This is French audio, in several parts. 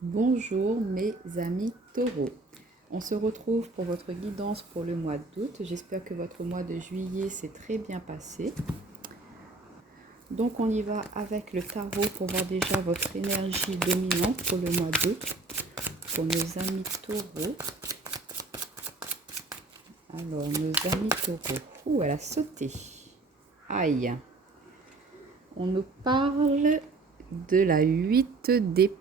Bonjour mes amis taureaux, on se retrouve pour votre guidance pour le mois d'août. J'espère que votre mois de juillet s'est très bien passé. Donc on y va avec le tarot pour voir déjà votre énergie dominante pour le mois d'août. Pour nos amis taureaux. Alors nos amis taureaux, ouh elle a sauté, aïe. On nous parle de la 8 d'épée.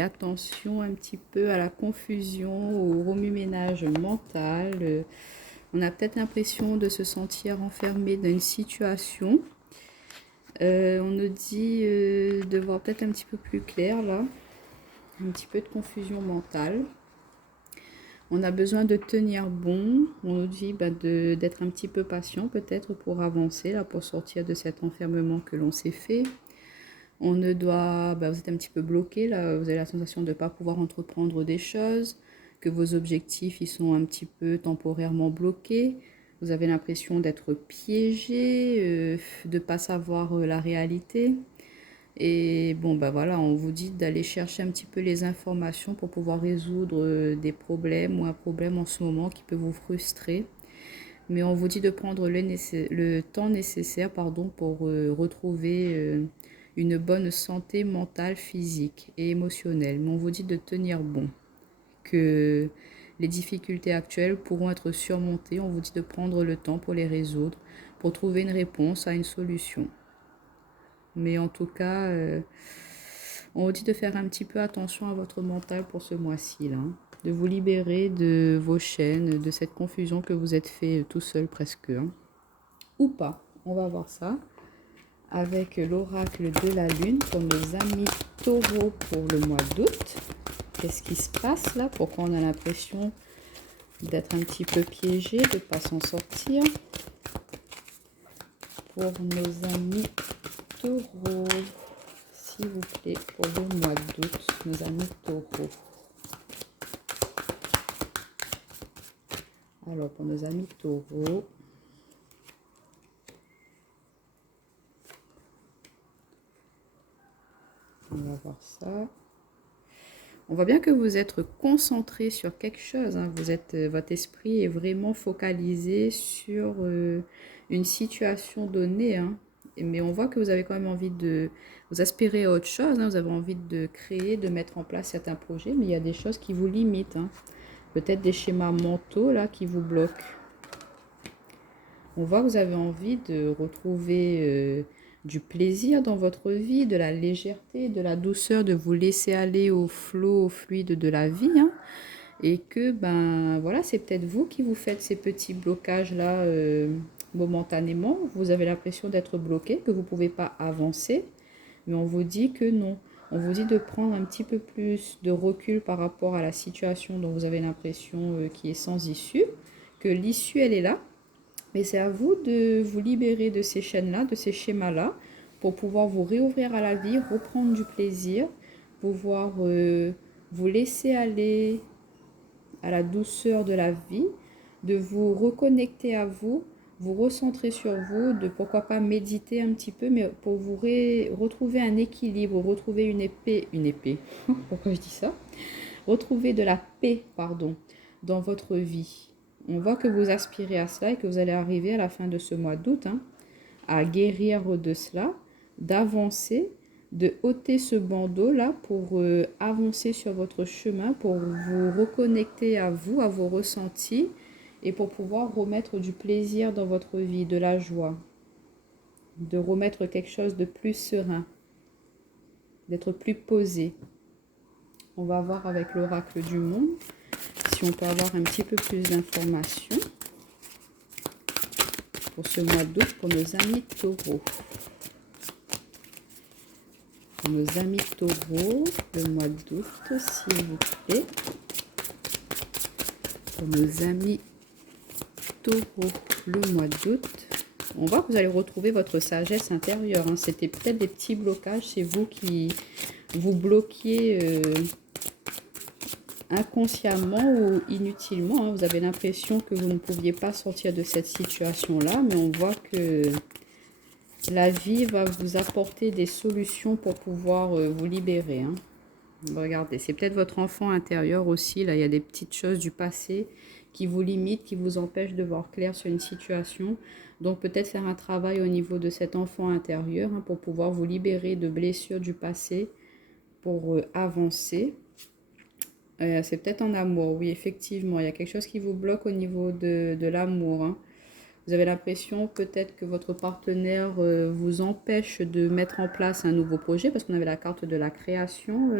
Attention un petit peu à la confusion, au remue-ménage mental. On a peut-être l'impression de se sentir enfermé dans une situation. On nous dit de voir peut-être un petit peu plus clair là. Un petit peu de confusion mentale. On a besoin de tenir bon. On nous dit d'être un petit peu patient peut-être pour avancer, là, pour sortir de cet enfermement que l'on s'est fait. On ne doit, vous êtes un petit peu bloqué, là, vous avez la sensation de ne pas pouvoir entreprendre des choses, que vos objectifs ils sont un petit peu temporairement bloqués. Vous avez l'impression d'être piégé, de ne pas savoir la réalité. Et bon, voilà, on vous dit d'aller chercher un petit peu les informations pour pouvoir résoudre des problèmes ou un problème en ce moment qui peut vous frustrer. Mais on vous dit de prendre le temps nécessaire pour retrouver une bonne santé mentale, physique et émotionnelle. Mais on vous dit de tenir bon, que les difficultés actuelles pourront être surmontées. On vous dit de prendre le temps pour les résoudre, pour trouver une réponse à une solution. Mais en tout cas, on vous dit de faire un petit peu attention à votre mental pour ce mois-ci, là. De vous libérer de vos chaînes, de cette confusion que vous êtes fait tout seul presque. Ou pas, on va voir ça. Avec l'oracle de la lune pour nos amis taureaux pour le mois d'août. Qu'est-ce qui se passe là? Pourquoi on a l'impression d'être un petit peu piégé, de ne pas s'en sortir? Pour nos amis taureaux, s'il vous plaît, pour le mois d'août, nos amis taureaux. Alors, pour nos amis taureaux, on va voir ça. On voit bien que vous êtes concentré sur quelque chose. Hein. Votre esprit est vraiment focalisé sur une situation donnée. Hein. Mais on voit que vous avez quand même envie de vous aspirer à autre chose. Hein. Vous avez envie de créer, de mettre en place certains projets. Mais il y a des choses qui vous limitent. Hein. Peut-être des schémas mentaux là qui vous bloquent. On voit que vous avez envie de retrouver du plaisir dans votre vie, de la légèreté, de la douceur, de vous laisser aller au flot, au fluide de la vie. Hein, et que, voilà, c'est peut-être vous qui vous faites ces petits blocages-là momentanément. Vous avez l'impression d'être bloqué, que vous ne pouvez pas avancer. Mais on vous dit que non. On vous dit de prendre un petit peu plus de recul par rapport à la situation dont vous avez l'impression qui est sans issue. Que l'issue, elle est là. Mais c'est à vous de vous libérer de ces chaînes-là, de ces schémas-là, pour pouvoir vous réouvrir à la vie, reprendre du plaisir, pouvoir vous laisser aller à la douceur de la vie, de vous reconnecter à vous, vous recentrer sur vous, de pourquoi pas méditer un petit peu, mais pour vous retrouver un équilibre, retrouver une épée, pourquoi je dis ça? Retrouver de la paix, pardon, dans votre vie. On voit que vous aspirez à cela et que vous allez arriver à la fin de ce mois d'août à guérir de cela, d'avancer, de ôter ce bandeau-là pour avancer sur votre chemin, pour vous reconnecter à vous, à vos ressentis et pour pouvoir remettre du plaisir dans votre vie, de la joie, de remettre quelque chose de plus serein, d'être plus posé. On va voir avec l'oracle du monde si on peut avoir un petit peu plus d'informations pour ce mois d'août pour nos amis taureaux. Pour nos amis taureaux, le mois d'août, s'il vous plaît. Pour nos amis taureaux, le mois d'août. On voit que vous allez retrouver votre sagesse intérieure. Hein. C'était peut-être des petits blocages, c'est vous qui vous bloquiez inconsciemment ou inutilement. Hein. Vous avez l'impression que vous ne pouviez pas sortir de cette situation-là, mais on voit que la vie va vous apporter des solutions pour pouvoir vous libérer. Hein. Regardez, c'est peut-être votre enfant intérieur aussi. Là, il y a des petites choses du passé qui vous limitent, qui vous empêchent de voir clair sur une situation. Donc, peut-être faire un travail au niveau de cet enfant intérieur hein, pour pouvoir vous libérer de blessures du passé pour avancer. C'est peut-être en amour, oui, effectivement. Il y a quelque chose qui vous bloque au niveau de l'amour. Hein. Vous avez l'impression peut-être que votre partenaire vous empêche de mettre en place un nouveau projet parce qu'on avait la carte de la création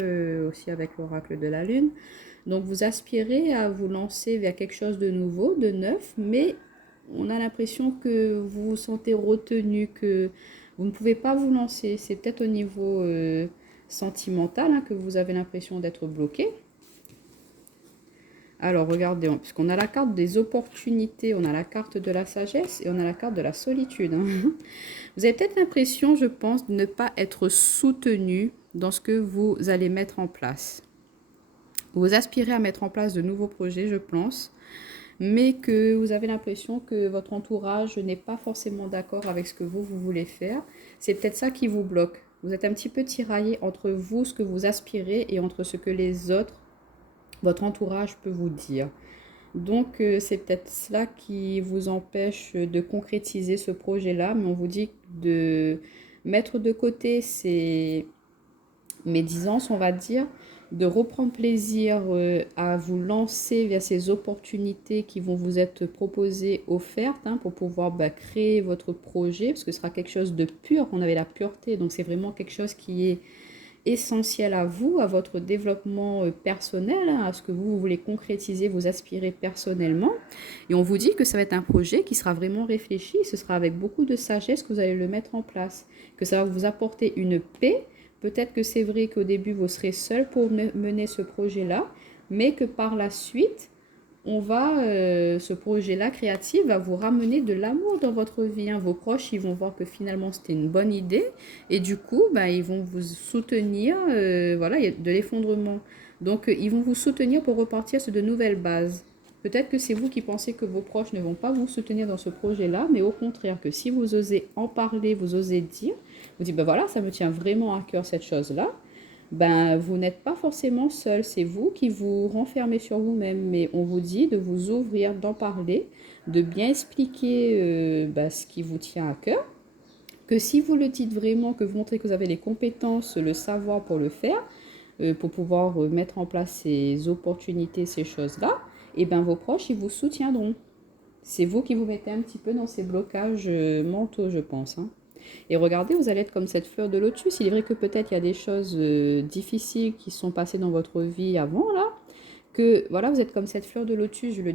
aussi avec l'oracle de la lune. Donc vous aspirez à vous lancer vers quelque chose de nouveau, de neuf, mais on a l'impression que vous vous sentez retenu, que vous ne pouvez pas vous lancer. C'est peut-être au niveau sentimental hein, que vous avez l'impression d'être bloqué. Alors, regardez, puisqu'on a la carte des opportunités, on a la carte de la sagesse et on a la carte de la solitude. Hein. Vous avez peut-être l'impression, je pense, de ne pas être soutenu dans ce que vous allez mettre en place. Vous aspirez à mettre en place de nouveaux projets, je pense, mais que vous avez l'impression que votre entourage n'est pas forcément d'accord avec ce que vous voulez faire. C'est peut-être ça qui vous bloque. Vous êtes un petit peu tiraillé entre vous, ce que vous aspirez, et entre ce que les autres, votre entourage peut vous dire. Donc, c'est peut-être cela qui vous empêche de concrétiser ce projet-là, mais on vous dit de mettre de côté ces médisances, on va dire, de reprendre plaisir à vous lancer vers ces opportunités qui vont vous être proposées, offertes, hein, pour pouvoir créer votre projet, parce que ce sera quelque chose de pur, on avait la pureté, donc c'est vraiment quelque chose qui est essentiel à vous, à votre développement personnel, hein, à ce que vous voulez concrétiser, vous aspirer personnellement. Et on vous dit que ça va être un projet qui sera vraiment réfléchi, ce sera avec beaucoup de sagesse que vous allez le mettre en place, que ça va vous apporter une paix. Peut-être que c'est vrai qu'au début, vous serez seul pour mener ce projet-là, mais que par la suite, ce projet-là créatif va vous ramener de l'amour dans votre vie. Hein. Vos proches, ils vont voir que finalement c'était une bonne idée et du coup, ils vont vous soutenir. Voilà, il y a de l'effondrement. Donc, ils vont vous soutenir pour repartir sur de nouvelles bases. Peut-être que c'est vous qui pensez que vos proches ne vont pas vous soutenir dans ce projet-là, mais au contraire, que si vous osez en parler, vous osez dire, vous dites, voilà, ça me tient vraiment à cœur cette chose-là. Vous n'êtes pas forcément seul, c'est vous qui vous renfermez sur vous-même, mais on vous dit de vous ouvrir, d'en parler, de bien expliquer ce qui vous tient à cœur, que si vous le dites vraiment, que vous montrez que vous avez les compétences, le savoir pour le faire, pour pouvoir mettre en place ces opportunités, ces choses-là, et vos proches, ils vous soutiendront. C'est vous qui vous mettez un petit peu dans ces blocages mentaux, je pense. Hein. Et regardez, vous allez être comme cette fleur de lotus. Il est vrai que peut-être il y a des choses difficiles qui sont passées dans votre vie avant, là. Que voilà, vous êtes comme cette fleur de lotus, je le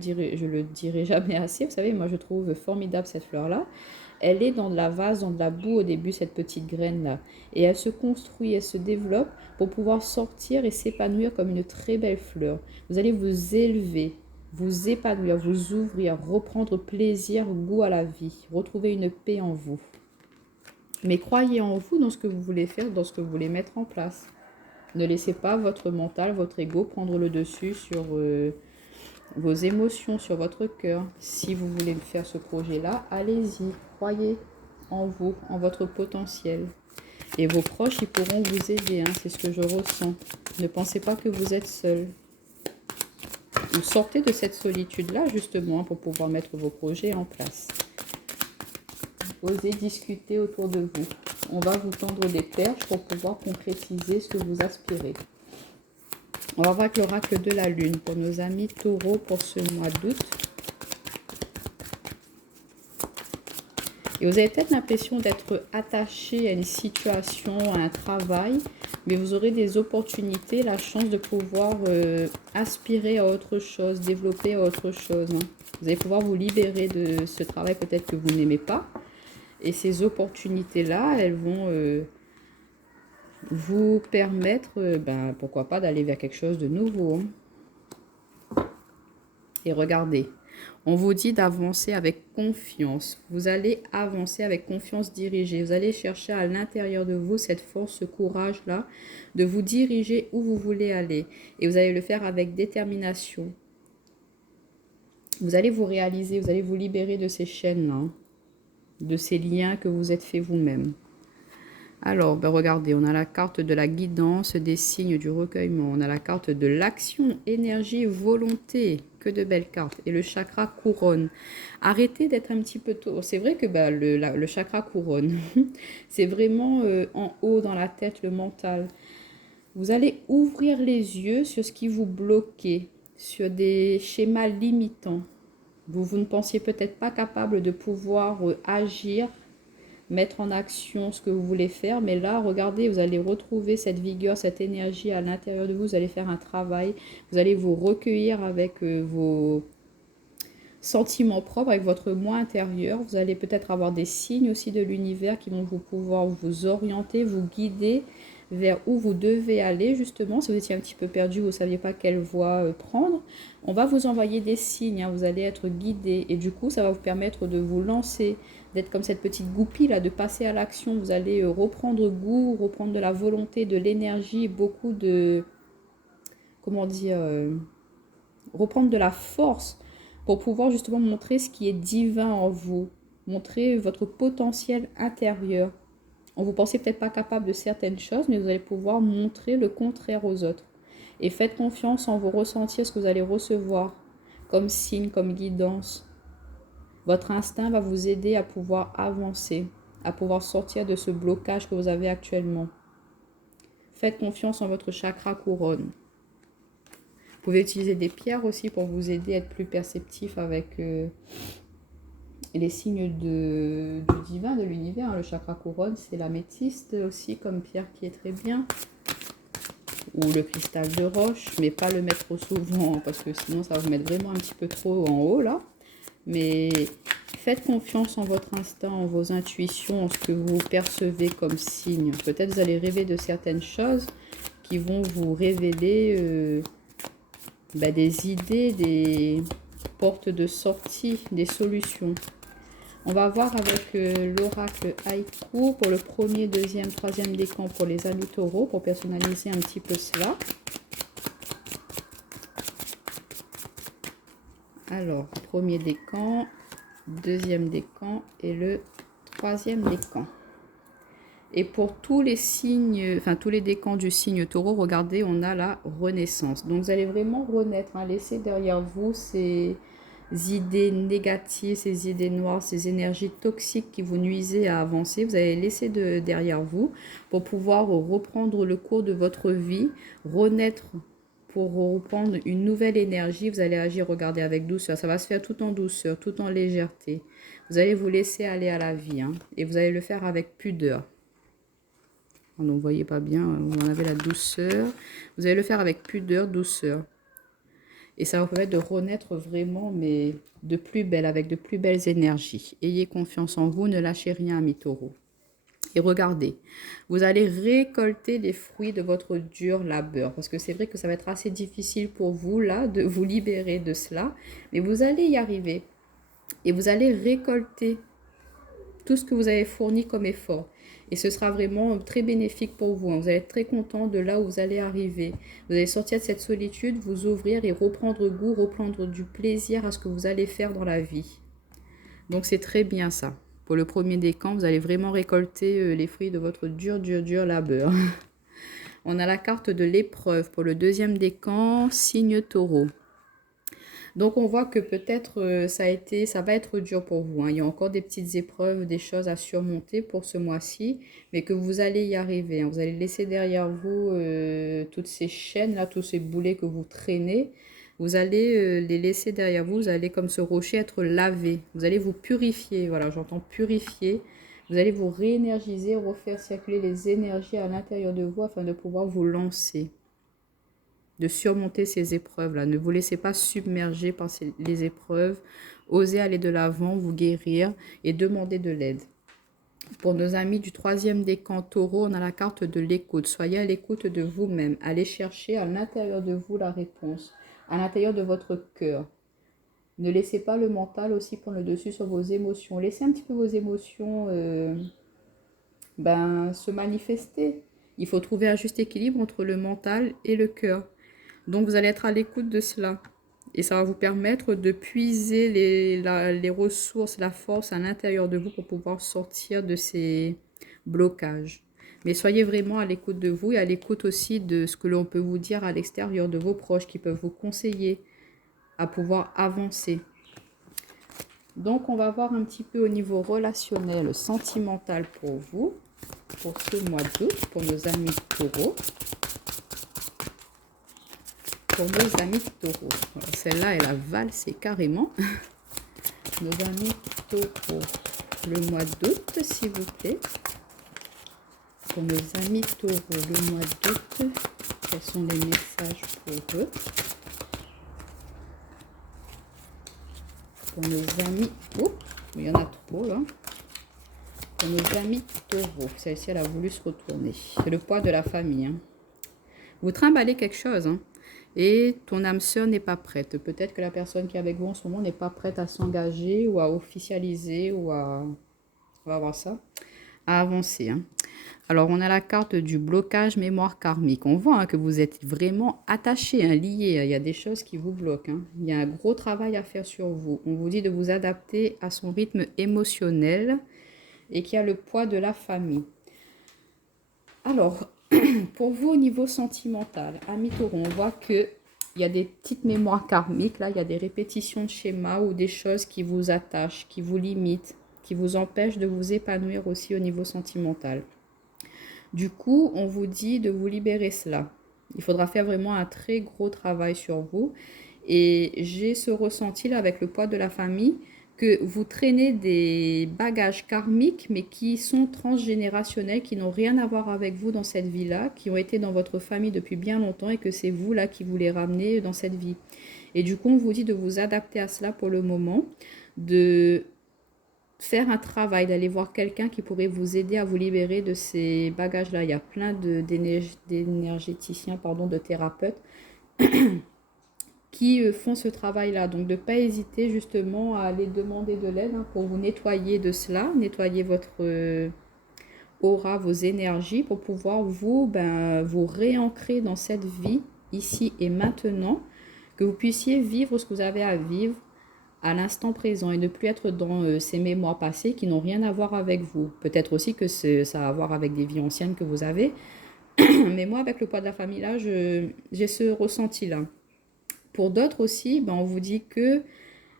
dirai jamais assez. Vous savez, moi je trouve formidable cette fleur-là. Elle est dans de la vase, dans de la boue au début, cette petite graine-là. Et elle se construit, elle se développe pour pouvoir sortir et s'épanouir comme une très belle fleur. Vous allez vous élever, vous épanouir, vous ouvrir, reprendre plaisir, goût à la vie, retrouver une paix en vous. Mais croyez en vous, dans ce que vous voulez faire, dans ce que vous voulez mettre en place. Ne laissez pas votre mental, votre ego prendre le dessus sur vos émotions, sur votre cœur. Si vous voulez faire ce projet-là, allez-y. Croyez en vous, en votre potentiel. Et vos proches, ils pourront vous aider. Hein, c'est ce que je ressens. Ne pensez pas que vous êtes seul. Vous sortez de cette solitude-là, justement, pour pouvoir mettre vos projets en place. Osez discuter autour de vous. On va vous tendre des perches pour pouvoir concrétiser ce que vous aspirez. On va voir avec l'oracle de la lune pour nos amis taureaux pour ce mois d'août. Et vous avez peut-être l'impression d'être attaché à une situation, à un travail, mais vous aurez des opportunités, la chance de pouvoir aspirer à autre chose, développer à autre chose. Hein. Vous allez pouvoir vous libérer de ce travail peut-être que vous n'aimez pas. Et ces opportunités-là, elles vont vous permettre, pourquoi pas, d'aller vers quelque chose de nouveau. Hein. Et regardez, on vous dit d'avancer avec confiance. Vous allez avancer avec confiance dirigée. Vous allez chercher à l'intérieur de vous cette force, ce courage-là, de vous diriger où vous voulez aller. Et vous allez le faire avec détermination. Vous allez vous réaliser, vous allez vous libérer de ces chaînes-là. De ces liens que vous êtes fait vous-même. Alors, ben regardez, on a la carte de la guidance, des signes, du recueillement. On a la carte de l'action, énergie, volonté. Que de belles cartes. Et le chakra couronne. Arrêtez d'être un petit peu tôt. C'est vrai que ben, le chakra couronne, c'est vraiment en haut dans la tête, le mental. Vous allez ouvrir les yeux sur ce qui vous bloquait, sur des schémas limitants. Vous ne pensiez peut-être pas capable de pouvoir agir, mettre en action ce que vous voulez faire, mais là, regardez, vous allez retrouver cette vigueur, cette énergie à l'intérieur de vous, vous allez faire un travail, vous allez vous recueillir avec vos sentiments propres, avec votre moi intérieur, vous allez peut-être avoir des signes aussi de l'univers qui vont pouvoir vous orienter, vous guider vers où vous devez aller justement. Si vous étiez un petit peu perdu, vous ne saviez pas quelle voie prendre, on va vous envoyer des signes, hein, vous allez être guidé et du coup ça va vous permettre de vous lancer, d'être comme cette petite goupille là, de passer à l'action. Vous allez reprendre goût, reprendre de la volonté, de l'énergie, beaucoup de, comment dire, reprendre de la force pour pouvoir justement montrer ce qui est divin en vous, montrer votre potentiel intérieur. On vous pensez peut-être pas capable de certaines choses, mais vous allez pouvoir montrer le contraire aux autres. Et faites confiance en vos ressentis, ce que vous allez recevoir comme signe, comme guidance. Votre instinct va vous aider à pouvoir avancer, à pouvoir sortir de ce blocage que vous avez actuellement. Faites confiance en votre chakra couronne. Vous pouvez utiliser des pierres aussi pour vous aider à être plus perceptif avec les signes du divin, de l'univers. Le chakra couronne, c'est l'améthyste aussi comme pierre qui est très bien. Ou le cristal de roche, mais pas le mettre trop souvent parce que sinon ça va vous mettre vraiment un petit peu trop en haut là. Mais faites confiance en votre instinct, en vos intuitions, en ce que vous percevez comme signe. Peut-être vous allez rêver de certaines choses qui vont vous révéler des idées, des portes de sortie, des solutions. On va voir avec l'oracle Haïku pour le premier, deuxième, troisième décan pour les amis taureaux, pour personnaliser un petit peu cela. Alors, premier décan, deuxième décan et le troisième décan. Et pour tous les signes, enfin tous les décans du signe taureau, regardez, on a la renaissance. Donc vous allez vraiment renaître, hein, laisser derrière vous ces idées négatives, ces idées noires, ces énergies toxiques qui vous nuisaient à avancer. Vous allez laisser derrière vous pour pouvoir reprendre le cours de votre vie, renaître pour reprendre une nouvelle énergie. Vous allez agir, regardez, avec douceur. Ça va se faire tout en douceur, tout en légèreté. Vous allez vous laisser aller à la vie, hein, et vous allez le faire avec pudeur. Donc, vous ne voyez pas bien, vous en avez la douceur. Vous allez le faire avec pudeur, douceur. Et ça va vous permettre de renaître vraiment, mais de plus belle, avec de plus belles énergies. Ayez confiance en vous, ne lâchez rien, amis taureaux. Et regardez, vous allez récolter les fruits de votre dur labeur. Parce que c'est vrai que ça va être assez difficile pour vous, là, de vous libérer de cela. Mais vous allez y arriver. Et vous allez récolter tout ce que vous avez fourni comme effort. Et ce sera vraiment très bénéfique pour vous. Vous allez être très content de là où vous allez arriver. Vous allez sortir de cette solitude, vous ouvrir et reprendre goût, reprendre du plaisir à ce que vous allez faire dans la vie. Donc c'est très bien ça. Pour le premier décan, vous allez vraiment récolter les fruits de votre dur labeur. On a la carte de l'épreuve. Pour le deuxième décan, signe taureau. Donc on voit que peut-être ça va être dur pour vous, hein. Il y a encore des petites épreuves, des choses à surmonter pour ce mois-ci, mais que vous allez y arriver, hein. Vous allez laisser derrière vous toutes ces chaînes là, tous ces boulets que vous traînez. Vous allez les laisser derrière vous. Vous allez comme ce rocher être lavé. Vous allez vous purifier. Voilà, j'entends purifier. Vous allez vous réénergiser, refaire circuler les énergies à l'intérieur de vous afin de pouvoir vous lancer, de surmonter ces épreuves-là. Ne vous laissez pas submerger par les épreuves. Osez aller de l'avant, vous guérir et demander de l'aide. Pour nos amis du troisième décan taureau, on a la carte de l'écoute. Soyez à l'écoute de vous-même. Allez chercher à l'intérieur de vous la réponse, à l'intérieur de votre cœur. Ne laissez pas le mental aussi prendre le dessus sur vos émotions. Laissez un petit peu vos émotions se manifester. Il faut trouver un juste équilibre entre le mental et le cœur. Donc, vous allez être à l'écoute de cela. Et ça va vous permettre de puiser les ressources, la force à l'intérieur de vous pour pouvoir sortir de ces blocages. Mais soyez vraiment à l'écoute de vous et à l'écoute aussi de ce que l'on peut vous dire à l'extérieur, de vos proches qui peuvent vous conseiller à pouvoir avancer. Donc, on va voir un petit peu au niveau relationnel, sentimental pour vous, pour ce mois d'août, pour nos amis taureaux. Pour nos amis taureaux. Celle-là, elle a valsé carrément. Nos amis taureaux. Le mois d'août, s'il vous plaît. Pour nos amis taureaux, le mois d'août, quels sont les messages pour eux? Pour nos amis... Oh, il y en a trop là. Pour nos amis taureaux. Celle-ci, elle a voulu se retourner. C'est le poids de la famille. Hein. Vous trimballez quelque chose. Hein. Et ton âme sœur n'est pas prête. Peut-être que la personne qui est avec vous en ce moment n'est pas prête à s'engager ou à officialiser ou à... On va voir ça. À avancer. Hein. Alors, on a la carte du blocage mémoire karmique. On voit hein, que vous êtes vraiment attaché, hein, lié. Il y a des choses qui vous bloquent. Hein. Il y a un gros travail à faire sur vous. On vous dit de vous adapter à son rythme émotionnel et qu'il y a le poids de la famille. Alors, pour vous au niveau sentimental, amis taureaux, on voit qu'il y a des petites mémoires karmiques. Là, il y a des répétitions de schémas ou des choses qui vous attachent, qui vous limitent, qui vous empêchent de vous épanouir aussi au niveau sentimental. Du coup, on vous dit de vous libérer cela. Il faudra faire vraiment un très gros travail sur vous. Et j'ai ce ressenti là avec le poids de la famille que vous traînez des bagages karmiques, mais qui sont transgénérationnels, qui n'ont rien à voir avec vous dans cette vie-là, qui ont été dans votre famille depuis bien longtemps et que c'est vous là qui vous les ramenez dans cette vie. Et du coup, on vous dit de vous adapter à cela pour le moment, de faire un travail, d'aller voir quelqu'un qui pourrait vous aider à vous libérer de ces bagages-là. Il y a plein d'énergéticiens, de thérapeutes qui font ce travail-là. Donc, de ne pas hésiter justement à aller demander de l'aide hein, pour vous nettoyer de cela, nettoyer votre aura, vos énergies, pour pouvoir vous réancrer dans cette vie, ici et maintenant, que vous puissiez vivre ce que vous avez à vivre à l'instant présent et ne plus être dans ces mémoires passées qui n'ont rien à voir avec vous. Peut-être aussi que ça a à voir avec des vies anciennes que vous avez. Mais moi, avec le poids de la famille, là, j'ai ce ressenti-là. Pour d'autres aussi, on vous dit que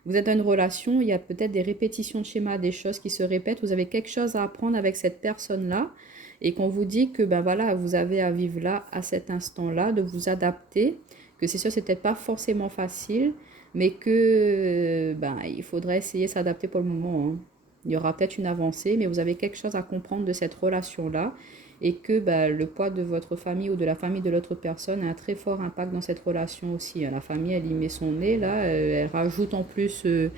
vous êtes dans une relation, il y a peut-être des répétitions de schémas, des choses qui se répètent. Vous avez quelque chose à apprendre avec cette personne-là et qu'on vous dit que voilà, vous avez à vivre là, à cet instant-là, de vous adapter, que c'est sûr, c'est peut-être pas forcément facile, mais que il faudrait essayer de s'adapter pour le moment. Hein. Il y aura peut-être une avancée, mais vous avez quelque chose à comprendre de cette relation-là et que le poids de votre famille ou de la famille de l'autre personne a un très fort impact dans cette relation aussi. Hein. La famille, elle y met son nez, là, elle rajoute en plus ce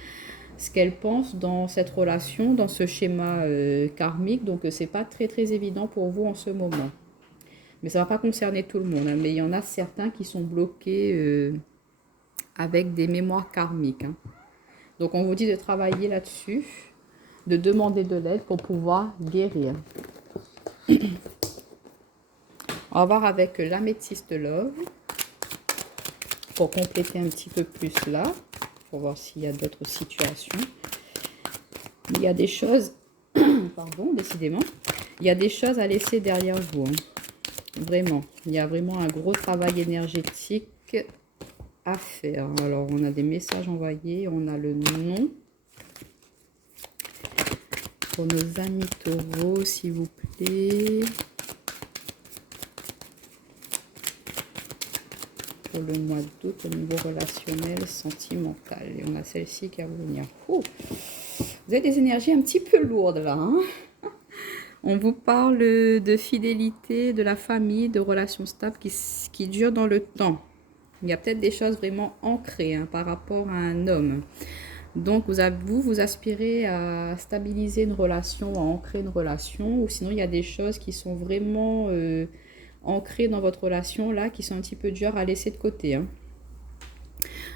qu'elle pense dans cette relation, dans ce schéma karmique, donc c'est pas très très évident pour vous en ce moment. Mais ça ne va pas concerner tout le monde, hein. Mais il y en a certains qui sont bloqués avec des mémoires karmiques. Hein. Donc on vous dit de travailler là-dessus, de demander de l'aide pour pouvoir guérir. On va voir avec l'améthyste love pour compléter un petit peu plus là, pour voir s'il y a d'autres situations. Il y a des choses, pardon, décidément, il y a des choses à laisser derrière vous. Hein. Vraiment, il y a vraiment un gros travail énergétique à faire. Alors, on a des messages envoyés, on a le nom. Pour nos amis taureaux, s'il vous plaît. Pour le mois d'août, au niveau relationnel, sentimental. Et on a celle-ci qui va venir. Ouh. Vous avez des énergies un petit peu lourdes là. Hein. On vous parle de fidélité, de la famille, de relations stables qui durent dans le temps. Il y a peut-être des choses vraiment ancrées hein, par rapport à un homme. Donc, vous aspirez à stabiliser une relation, à ancrer une relation. Ou sinon, il y a des choses qui sont vraiment ancrées dans votre relation, là, qui sont un petit peu dures à laisser de côté. Hein.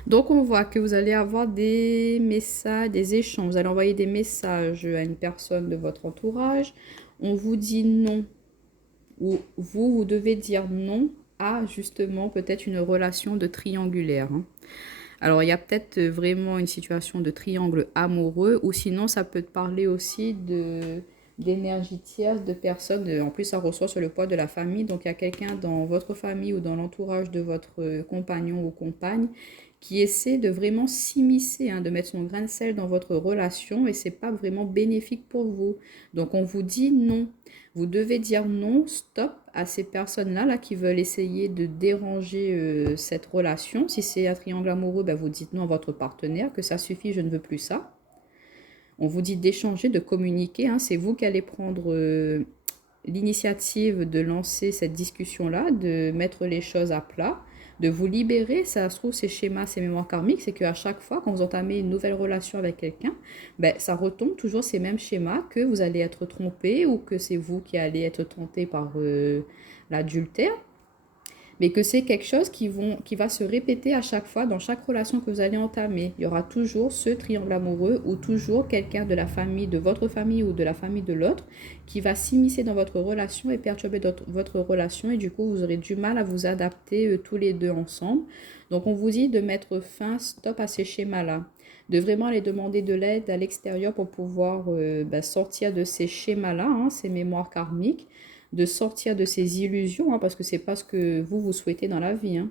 Donc, on voit que vous allez avoir des messages, des échanges. Vous allez envoyer des messages à une personne de votre entourage. On vous dit non. Ou vous devez dire non à, justement, peut-être une relation de triangulaire. Hein. Alors, il y a peut-être vraiment une situation de triangle amoureux ou sinon, ça peut parler aussi d'énergie tierce, de personnes. En plus, ça ressort sur le poids de la famille. Donc, il y a quelqu'un dans votre famille ou dans l'entourage de votre compagnon ou compagne qui essaie de vraiment s'immiscer, hein, de mettre son grain de sel dans votre relation et c'est pas vraiment bénéfique pour vous. Donc, on vous dit non. Vous devez dire non, stop à ces personnes-là là, qui veulent essayer de déranger cette relation. Si c'est un triangle amoureux, ben, vous dites non à votre partenaire, que ça suffit, je ne veux plus ça. On vous dit d'échanger, de communiquer. Hein. C'est vous qui allez prendre l'initiative de lancer cette discussion-là, de mettre les choses à plat, de vous libérer. Ça se trouve, ces schémas, ces mémoires karmiques, c'est qu'à chaque fois, quand vous entamez une nouvelle relation avec quelqu'un, ben, ça retombe toujours ces mêmes schémas que vous allez être trompé ou que c'est vous qui allez être tenté par l'adultère. Mais que c'est quelque chose qui va se répéter à chaque fois dans chaque relation que vous allez entamer. Il y aura toujours ce triangle amoureux ou toujours quelqu'un de la famille, de votre famille ou de la famille de l'autre qui va s'immiscer dans votre relation et perturber votre relation et du coup vous aurez du mal à vous adapter tous les deux ensemble. Donc on vous dit de mettre fin, stop à ces schémas-là, de vraiment aller demander de l'aide à l'extérieur pour pouvoir sortir de ces schémas-là, hein, ces mémoires karmiques, de sortir de ces illusions, hein, parce que c'est pas ce que vous souhaitez dans la vie, hein,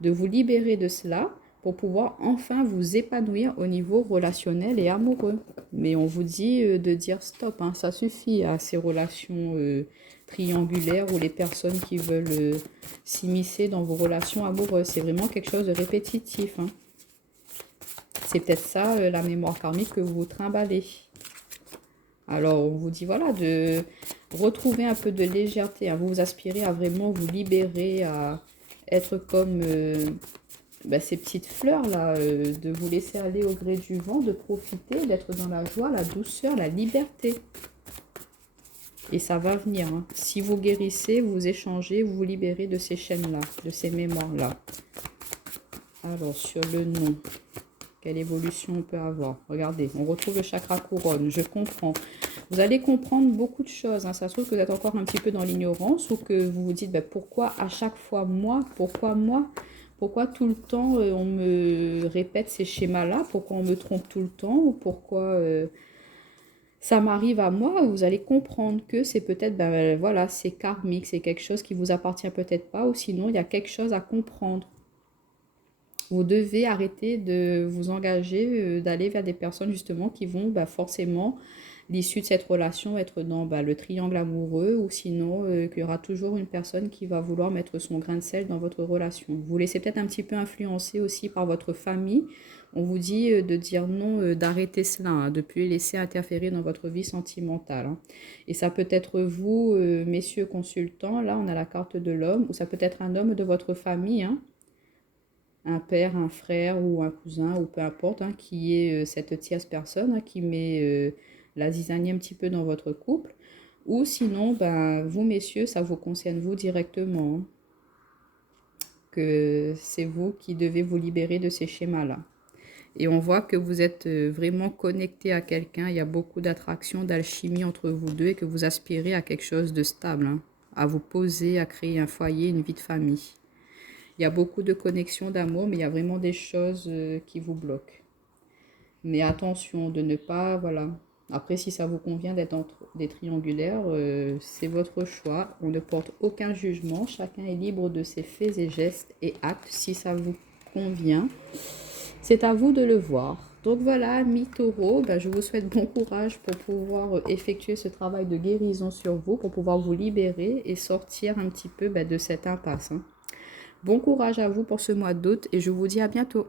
de vous libérer de cela pour pouvoir enfin vous épanouir au niveau relationnel et amoureux. Mais on vous dit de dire stop, hein, ça suffit à ces relations triangulaires ou les personnes qui veulent s'immiscer dans vos relations amoureuses. C'est vraiment quelque chose de répétitif. Hein. C'est peut-être ça la mémoire karmique que vous trimballez. Alors, on vous dit, voilà, de retrouver un peu de légèreté. Hein. Vous aspirez à vraiment vous libérer, à être comme ces petites fleurs-là, de vous laisser aller au gré du vent, de profiter, d'être dans la joie, la douceur, la liberté. Et ça va venir. Hein. Si vous guérissez, vous échangez, vous vous libérez de ces chaînes-là, de ces mémoires-là. Alors, sur le nom... Quelle évolution on peut avoir? Regardez, on retrouve le chakra couronne. Je comprends. Vous allez comprendre beaucoup de choses. Hein. Ça se trouve que vous êtes encore un petit peu dans l'ignorance ou que vous vous dites pourquoi à chaque fois moi? Pourquoi moi? Pourquoi tout le temps on me répète ces schémas-là? Pourquoi on me trompe tout le temps? Ou pourquoi ça m'arrive à moi? Vous allez comprendre que c'est peut-être, voilà, c'est karmique. C'est quelque chose qui vous appartient peut-être pas ou sinon il y a quelque chose à comprendre. Vous devez arrêter de vous engager, d'aller vers des personnes justement qui vont forcément, l'issue de cette relation, être dans le triangle amoureux ou sinon qu'il y aura toujours une personne qui va vouloir mettre son grain de sel dans votre relation. Vous vous laissez peut-être un petit peu influencer aussi par votre famille. On vous dit de dire non, d'arrêter cela, hein, de ne plus les laisser interférer dans votre vie sentimentale. Hein. Et ça peut être vous, messieurs consultants, là on a la carte de l'homme, ou ça peut être un homme de votre famille, hein, un père, un frère ou un cousin ou peu importe, hein, qui est cette tierce personne hein, qui met la zizanie un petit peu dans votre couple. Ou sinon, vous messieurs, ça vous concerne vous directement. Hein, que c'est vous qui devez vous libérer de ces schémas-là. Et on voit que vous êtes vraiment connecté à quelqu'un. Il y a beaucoup d'attraction, d'alchimie entre vous deux et que vous aspirez à quelque chose de stable. Hein, à vous poser, à créer un foyer, une vie de famille. Il y a beaucoup de connexions d'amour, mais il y a vraiment des choses qui vous bloquent. Mais attention de ne pas, voilà. Après, si ça vous convient d'être entre des triangulaires, c'est votre choix. On ne porte aucun jugement. Chacun est libre de ses faits et gestes et actes. Si ça vous convient, c'est à vous de le voir. Donc voilà, amis taureaux, je vous souhaite bon courage pour pouvoir effectuer ce travail de guérison sur vous, pour pouvoir vous libérer et sortir un petit peu de cette impasse. Hein. Bon courage à vous pour ce mois d'août et je vous dis à bientôt.